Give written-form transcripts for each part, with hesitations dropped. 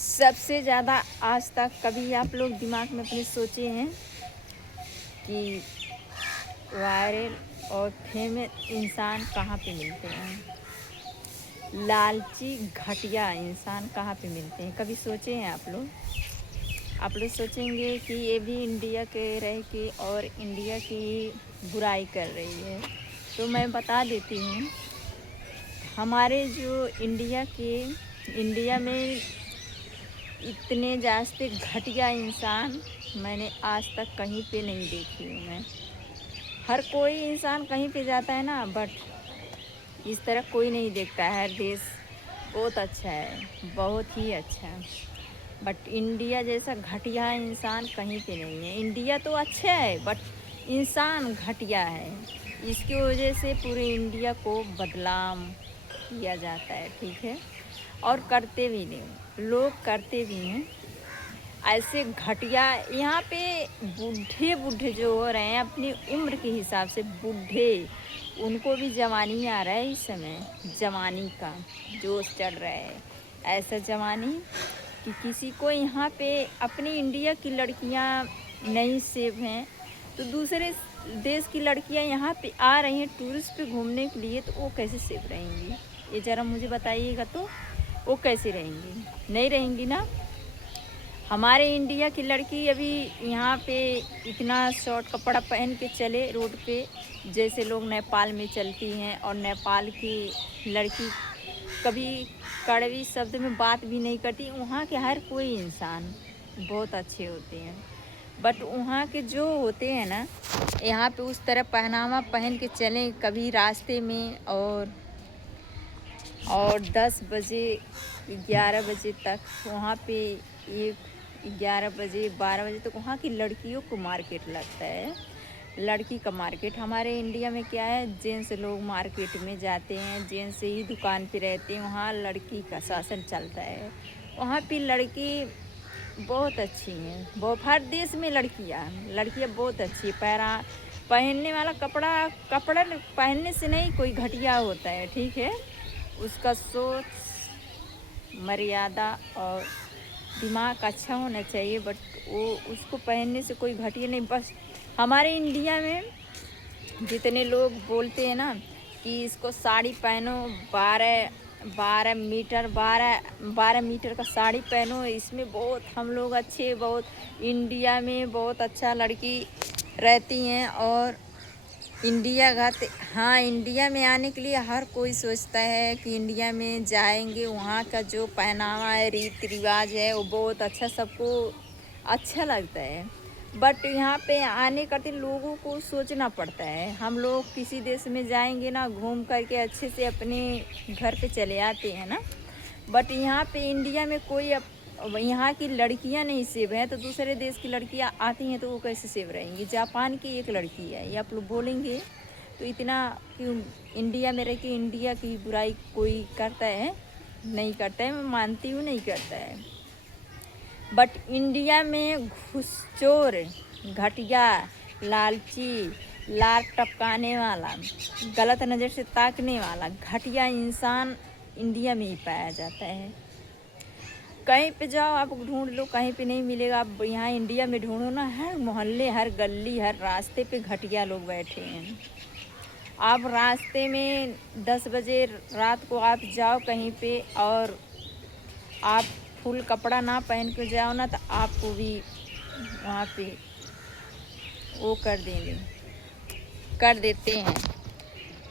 सबसे ज़्यादा आज तक कभी आप लोग दिमाग में अपने सोचे हैं कि वायरल और फेमस इंसान कहाँ पे मिलते हैं? लालची घटिया इंसान कहाँ पे मिलते हैं? कभी सोचे हैं आप लोग? आप लोग सोचेंगे कि ये भी इंडिया के रह के और इंडिया की बुराई कर रही है। तो मैं बता देती हूँ, हमारे जो इंडिया में इतने जास्ते घटिया इंसान मैंने आज तक कहीं पे नहीं देखी हूँ मैं। हर कोई इंसान कहीं पे जाता है ना, बट इस तरह कोई नहीं देखता है। हर देश बहुत अच्छा है, बहुत ही अच्छा है, बट इंडिया जैसा घटिया इंसान कहीं पे नहीं है। इंडिया तो अच्छा है बट इंसान घटिया है। इसकी वजह से पूरे इंडिया को बदनाम किया जाता है, ठीक है, और करते भी नहीं, लोग करते भी हैं ऐसे घटिया। यहाँ पे बूढ़े बूढ़े जो हो रहे हैं अपनी उम्र के हिसाब से बूढ़े, उनको भी जवानी आ रहा है इस समय, जवानी का जोश चढ़ रहा है। ऐसा जवानी कि किसी को यहाँ पे अपनी इंडिया की लड़कियाँ नहीं सेफ हैं, तो दूसरे देश की लड़कियाँ यहाँ पे आ रही हैं टूरिस्ट पे घूमने के लिए, तो वो कैसे सेफ रहेंगी? ये ज़रा मुझे बताइएगा तो, वो कैसे रहेंगी? नहीं रहेंगी ना। हमारे इंडिया की लड़की अभी यहाँ पे इतना शॉर्ट कपड़ा पहन के चले रोड पे, जैसे लोग नेपाल में चलती हैं, और नेपाल की लड़की कभी कड़वी शब्द में बात भी नहीं करती। वहाँ के हर कोई इंसान बहुत अच्छे होते हैं, बट वहाँ के जो होते हैं ना, यहाँ पे उस तरह पहनावा पहन के चलें कभी रास्ते में, और 10 बजे 11 बजे तक वहाँ पे, ये 11 बजे 12 बजे तक वहाँ की लड़कियों को मार्केट लगता है। लड़की का मार्केट हमारे इंडिया में क्या है, जेंट्स लोग मार्केट में जाते हैं, जेंट्स ही दुकान पे रहते हैं। वहाँ लड़की का शासन चलता है। वहाँ पे लड़की बहुत अच्छी हैं, बहुत, हर देश में लड़कियाँ बहुत अच्छी। पहनने वाला कपड़ा कपड़ा पहनने से नहीं कोई घटिया होता है, ठीक है, उसका सोच, मर्यादा और दिमाग अच्छा होना चाहिए, बट वो उसको पहनने से कोई घटिया नहीं। बस हमारे इंडिया में जितने लोग बोलते हैं ना कि इसको साड़ी पहनो, 12 मीटर का साड़ी पहनो, इसमें बहुत हम लोग अच्छे, बहुत इंडिया में बहुत अच्छा लड़की रहती हैं। और हाँ, इंडिया में आने के लिए हर कोई सोचता है कि इंडिया में जाएंगे, वहाँ का जो पहनावा है, रीति रिवाज है, वो बहुत अच्छा, सबको अच्छा लगता है। बट यहाँ पे आने करते लोगों को सोचना पड़ता है। हम लोग किसी देश में जाएंगे ना, घूम करके अच्छे से अपने घर पे चले आते हैं ना, बट यहाँ पे इंडिया में कोई यहाँ की लड़कियाँ नहीं सेव है, तो दूसरे देश की लड़कियाँ आती हैं तो वो कैसे सेव रहेंगी? जापान की एक लड़की है, ये आप लोग बोलेंगे तो इतना क्यों इंडिया में रह के इंडिया की बुराई कोई करता है? नहीं करता है, मैं मानती हूँ नहीं करता है, बट इंडिया में घुसचोर, घटिया, लालची, लार टपकाने वाला, गलत नज़र से ताकने वाला घटिया इंसान इंडिया में ही पाया जाता है। कहीं पे जाओ आप ढूंढ लो, कहीं पे नहीं मिलेगा। आप यहाँ इंडिया में ढूंढो ना, हर मोहल्ले, हर गली, हर रास्ते पे घटिया लोग बैठे हैं। आप रास्ते में 10 बजे रात को आप जाओ कहीं पे, और आप फुल कपड़ा ना पहन के जाओ ना, तो आपको भी वहाँ पे वो कर देते हैं,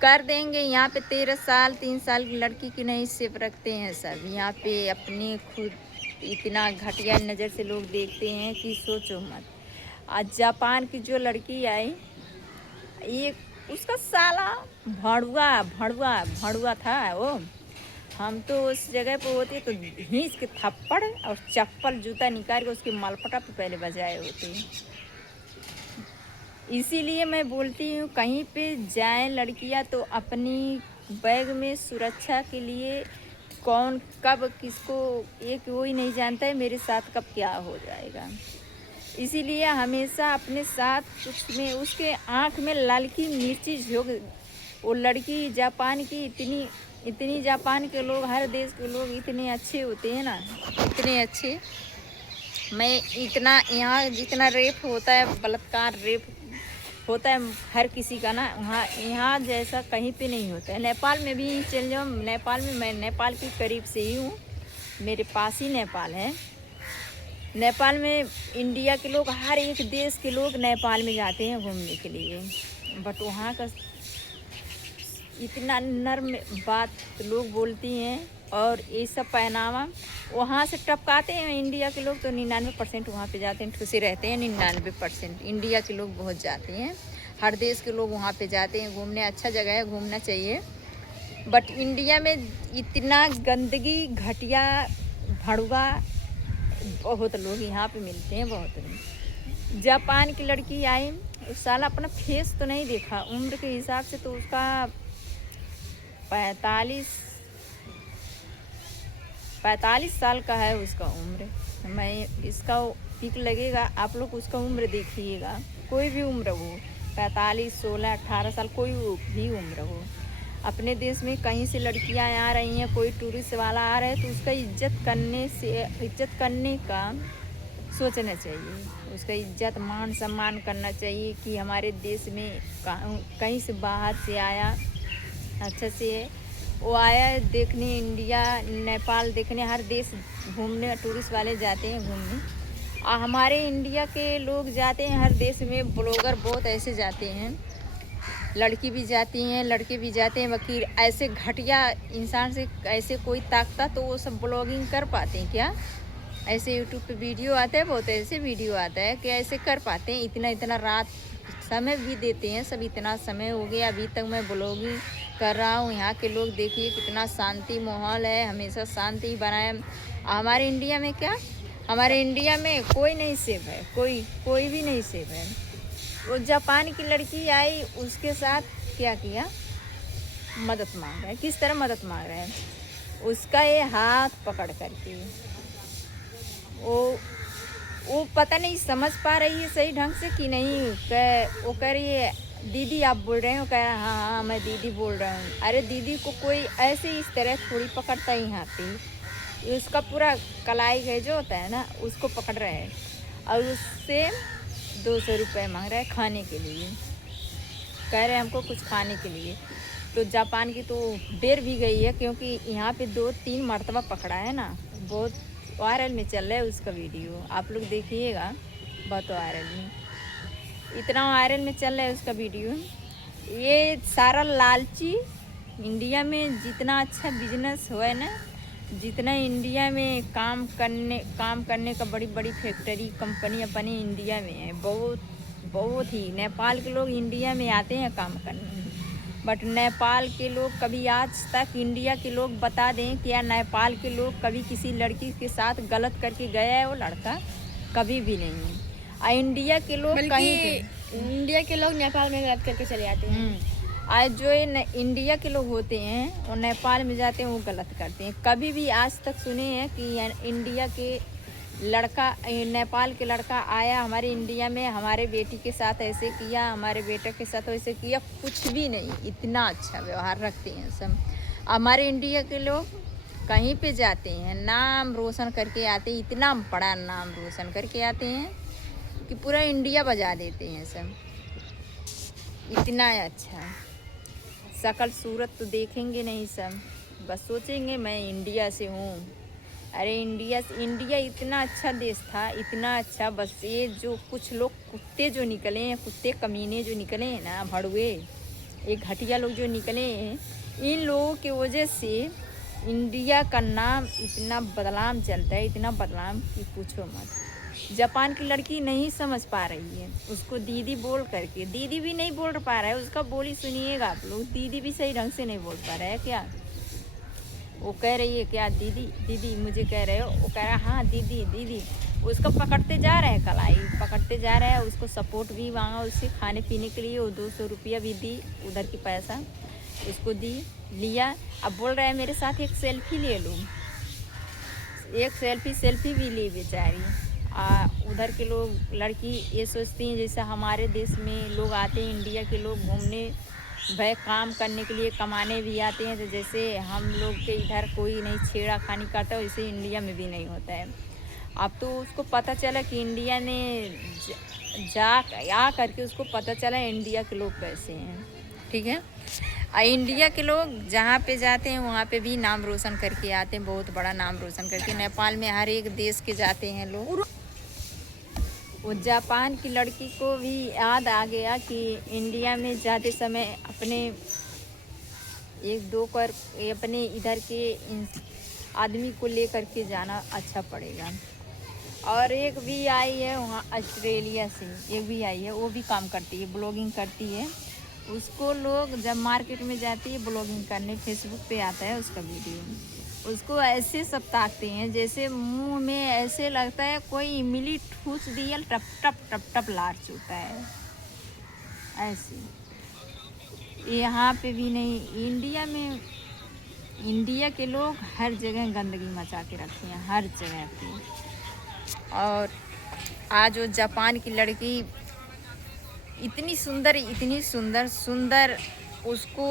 कर देंगे। यहाँ पे 13 साल 3 साल की लड़की की नहीं सेफ रखते हैं सब। यहाँ पे अपने खुद इतना घटिया नज़र से लोग देखते हैं कि सोचो मत। आज जापान की जो लड़की आई, ये उसका साला भड़ुआ भड़ुआ भड़ुआ था वो। हम तो उस जगह पे होते तो घींच के थप्पड़ और चप्पल जूता निकाल के उसके मलपटा पे पहले बजाए होते। इसीलिए मैं बोलती हूँ कहीं पे जाएं लड़कियां तो अपनी बैग में सुरक्षा के लिए, कौन कब किसको, ये कोई नहीं जानता है मेरे साथ कब क्या हो जाएगा। इसीलिए हमेशा अपने साथ कुछ में, उसके आँख में लाल की मिर्ची झोंक, वो लड़की जापान की इतनी इतनी जापान के लोग, हर देश के लोग इतने अच्छे होते हैं ना, इतने अच्छे। मैं इतना यहाँ जितना रेप होता है, बलात्कार रेप होता है हर किसी का ना, वहाँ यहाँ जैसा कहीं पे नहीं होता है। नेपाल में भी चल जाओ, नेपाल में, मैं नेपाल के करीब से ही हूँ, मेरे पास ही नेपाल है। नेपाल में इंडिया के लोग, हर एक देश के लोग नेपाल में जाते हैं घूमने के लिए, बट वहाँ का इतना नर्म बात लोग बोलती हैं, और ये सब पहनावा वहाँ से टपकाते हैं। इंडिया के लोग तो 99% वहाँ पे जाते हैं, ठुसे रहते हैं। 99% इंडिया के लोग बहुत जाते हैं, हर देश के लोग वहाँ पे जाते हैं घूमने। अच्छा जगह है, घूमना चाहिए। बट इंडिया में इतना गंदगी, घटिया, भड़ुआ बहुत लोग यहाँ पे मिलते हैं, बहुत लोग। जापान की लड़की आई, उस साल अपना फेस तो नहीं देखा, उम्र के हिसाब से तो उसका 45 साल का है उसका उम्र। मैं इसका पिक लगेगा, आप लोग उसका उम्र देखिएगा, कोई भी उम्र हो, 45, 16, 18 साल, कोई भी उम्र हो। अपने देश में कहीं से लड़कियां आ रही हैं, कोई टूरिस्ट वाला आ रहा है तो उसका इज्जत करने का सोचना चाहिए, उसका इज्जत मान सम्मान करना चाहिए कि हमारे देश में कहीं से बाहर से आया, अच्छा से वो आया देखने, इंडिया, नेपाल देखने, हर देश घूमने टूरिस्ट वाले जाते हैं घूमने। और हमारे इंडिया के लोग जाते हैं हर देश में, ब्लॉगर बहुत ऐसे जाते हैं, लड़की भी जाती हैं, लड़के भी जाते हैं। बाकी ऐसे घटिया इंसान से ऐसे कोई ताकता तो वो सब ब्लॉगिंग कर पाते हैं क्या? ऐसे यूट्यूब पे वीडियो आता है, बहुत ऐसे वीडियो आता है कि ऐसे कर पाते हैं। इतना रात समय भी देते हैं सब, इतना समय हो गया अभी तक मैं ब्लॉगिंग कर रहा हूँ। यहाँ के लोग देखिए कितना शांति माहौल है, हमेशा शांति बनाए। हमारे इंडिया में क्या, हमारे इंडिया में कोई नहीं सेफ है, कोई भी नहीं सेफ है। वो जापान की लड़की आई, उसके साथ क्या किया, मदद मांग रहा है। किस तरह मदद मांग रहा है, उसका ये हाथ पकड़ करके, वो पता नहीं समझ पा रही है सही ढंग से कि नहीं। वो कह रही है दीदी आप बोल रहे हो, कह रहा हाँ हाँ मैं दीदी बोल रहा हूँ। अरे दीदी को कोई ऐसे इस तरह थोड़ी पकड़ता है, यहाँ पे उसका पूरा कलाई है जो होता है ना, उसको पकड़ रहा है और उससे 200 रुपये मांग रहा है खाने के लिए, कह रहे हैं हमको कुछ खाने के लिए। तो जापान की तो डर भी गई है, क्योंकि यहाँ पे 2-3 मरतबा पकड़ा है ना, बहुत वायरल में चल रहा है उसका वीडियो, आप लोग देखिएगा, बहुत वायरल में, इतना वायरल में चल रहा है उसका वीडियो। ये सारा लालची, इंडिया में जितना अच्छा बिजनेस हुआ है ना, जितना इंडिया में काम करने का बड़ी बड़ी फैक्ट्री कंपनी अपने इंडिया में है, बहुत ही। नेपाल के लोग इंडिया में आते हैं काम करने, बट नेपाल के लोग कभी आज तक, इंडिया के लोग बता दें क्या नेपाल के लोग कभी किसी लड़की के साथ गलत करके गया है वो लड़का, कभी भी नहीं। और इंडिया के लोग कहीं इंडिया के लोग नेपाल में गलत करके चले जाते हैं। आज जो इंडिया के लोग होते हैं वो नेपाल में जाते हैं, वो गलत करते हैं। कभी भी आज तक सुने हैं कि इंडिया के लड़का, नेपाल के लड़का आया हमारे इंडिया में, हमारे बेटी के साथ ऐसे किया, हमारे बेटे के साथ ऐसे किया, कुछ भी नहीं। इतना अच्छा व्यवहार रखते हैं सब। हमारे इंडिया के लोग कहीं पे जाते हैं नाम रोशन करके आते हैं, इतना बड़ा नाम रोशन करके आते हैं कि पूरा इंडिया बजा देते हैं सब, इतना अच्छा। शकल सूरत तो देखेंगे नहीं सब, बस सोचेंगे मैं इंडिया से हूँ। अरे इंडिया इतना अच्छा देश था, इतना अच्छा। बस ये जो कुछ लोग कुत्ते जो निकले हैं, कुत्ते कमीने जो निकले हैं ना, भड़ुए, एक घटिया लोग जो निकले हैं, इन लोगों की वजह से इंडिया का नाम इतना बदनाम चलता है, इतना बदनाम कि पूछो मत। जापान की लड़की नहीं समझ पा रही है, उसको दीदी बोल करके, दीदी भी नहीं बोल पा रहा है, उसका बोली सुनिएगा आप लोग, दीदी भी सही ढंग से नहीं बोल पा रहा है क्या। वो कह रही है क्या दीदी मुझे कह रहे हो, वो कह रहा है हाँ दीदी दीदी। उसको पकड़ते जा रहे हैं, कलाई पकड़ते जा रहे हैं, उसको सपोर्ट भी मांगा उससे खाने पीने के लिए, वो 200 रुपया भी दी, उधर की पैसा उसको दी, लिया। अब बोल रहा है मेरे साथ एक सेल्फी ले लूँ, एक सेल्फी भी ली बेचारी। उधर के लोग, लड़की ये सोचती हैं जैसे हमारे देश में लोग आते हैं, इंडिया के लोग घूमने वह काम करने के लिए कमाने भी आते हैं। तो जैसे हम लोग के इधर कोई नहीं छेड़खानी करता, वैसे इंडिया में भी नहीं होता है। अब तो उसको पता चला कि इंडिया ने जा आ करके उसको पता चला इंडिया के लोग कैसे हैं, ठीक है। इंडिया के लोग जहाँ पे जाते हैं वहाँ पे भी नाम रोशन करके आते हैं, बहुत बड़ा नाम रोशन करके। नेपाल में हर एक देश के जाते हैं लोग। वो जापान की लड़की को भी याद आ गया कि इंडिया में जाते समय अपने एक दो कर अपने इधर के आदमी को लेकर के जाना अच्छा पड़ेगा। और एक भी आई है वहाँ ऑस्ट्रेलिया से, एक भी आई है, वो भी काम करती है, ब्लॉगिंग करती है। उसको लोग जब मार्केट में जाती है ब्लॉगिंग करने, फेसबुक पे आता है उसका वीडियो, उसको ऐसे सब ताकते हैं जैसे मुंह में ऐसे लगता है कोई इमली ठूस दिया, टप टप टप टप लार चुका है ऐसे। यहाँ पे भी नहीं, इंडिया में इंडिया के लोग हर जगह गंदगी मचा के रखते हैं, हर जगह पे। और आज वो जापान की लड़की इतनी सुंदर, इतनी सुंदर सुंदर, उसको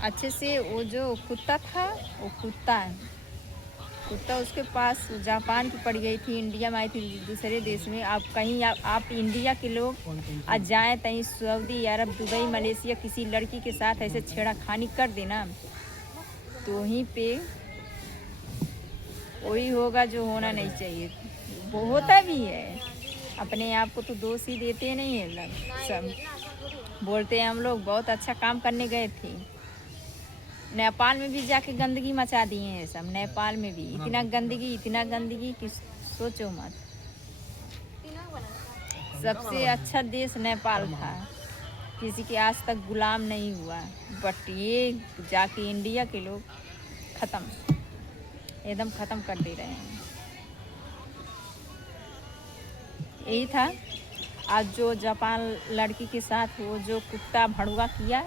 अच्छे से, वो जो कुत्ता था, वो कुत्ता उसके पास जापान की पड़ गई थी, इंडिया में आई थी दूसरे देश में। आप कहीं आप इंडिया के लोग आज जाएँ कहीं सऊदी अरब, दुबई, मलेशिया, किसी लड़की के साथ ऐसे छेड़खानी कर देना, तो वहीं पे वही होगा जो होना नहीं चाहिए। वो होता भी है, अपने आप को तो दोष ही देते नहीं है लोग, सब बोलते हैं हम लोग बहुत अच्छा काम करने गए थे। नेपाल में भी जाके गंदगी मचा दिए हैं सब, नेपाल में भी इतना गंदगी कि सोचो मत। सबसे अच्छा देश नेपाल था, किसी के आज तक गुलाम नहीं हुआ। बट ये जाके इंडिया के लोग ख़त्म, एकदम ख़त्म कर दे रहे हैं। यही था आज जो जापान लड़की के साथ वो जो कुत्ता भड़ुआ किया,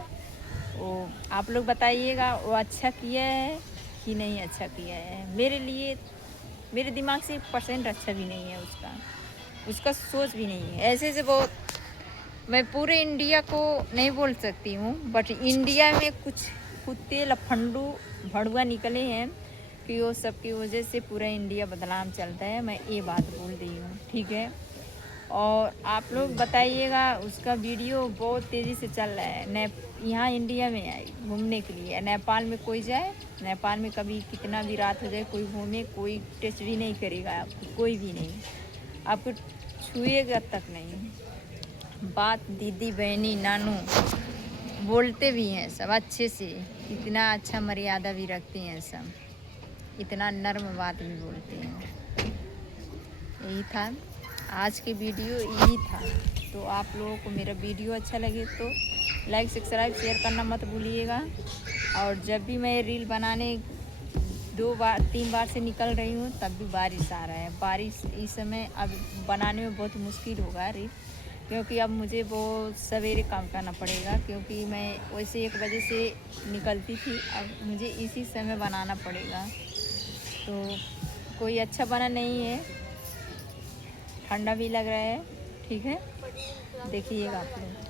वो आप लोग बताइएगा वो अच्छा किया है कि नहीं अच्छा किया है। मेरे लिए, मेरे दिमाग से 1% अच्छा भी नहीं है उसका सोच भी नहीं है। ऐसे से बहुत, मैं पूरे इंडिया को नहीं बोल सकती हूँ, बट इंडिया में कुछ कुत्ते लफंडू भड़ुआ निकले हैं कि वो सब की वजह से पूरा इंडिया बदनाम चलता है। मैं ये बात बोल रही हूँ, ठीक है। और आप लोग बताइएगा, उसका वीडियो बहुत तेज़ी से चल रहा है। यहाँ इंडिया में आई घूमने के लिए, नेपाल में कोई जाए, नेपाल में कभी कितना भी रात हो जाए कोई घूमे, कोई टच भी नहीं करेगा आपको, कोई भी नहीं, आपको छुएगा तक नहीं। बात दीदी बहनी नानू बोलते भी हैं सब अच्छे से, इतना अच्छा मर्यादा भी रखते हैं सब, इतना नर्म बात भी बोलते हैं। यही था आज के वीडियो, यही था। तो आप लोगों को मेरा वीडियो अच्छा लगे तो लाइक सब्सक्राइब शेयर करना मत भूलिएगा। और जब भी मैं रील बनाने 2-3 बार से निकल रही हूँ तब भी बारिश आ रहा है। बारिश इस समय अब बनाने में बहुत मुश्किल होगा रील, क्योंकि अब मुझे वो सवेरे काम करना पड़ेगा, क्योंकि मैं वैसे 1 बजे से निकलती थी, अब मुझे इसी समय बनाना पड़ेगा। तो कोई अच्छा बना नहीं है, ठंडा भी लग रहा है, ठीक है, देखिएगा आप लोग।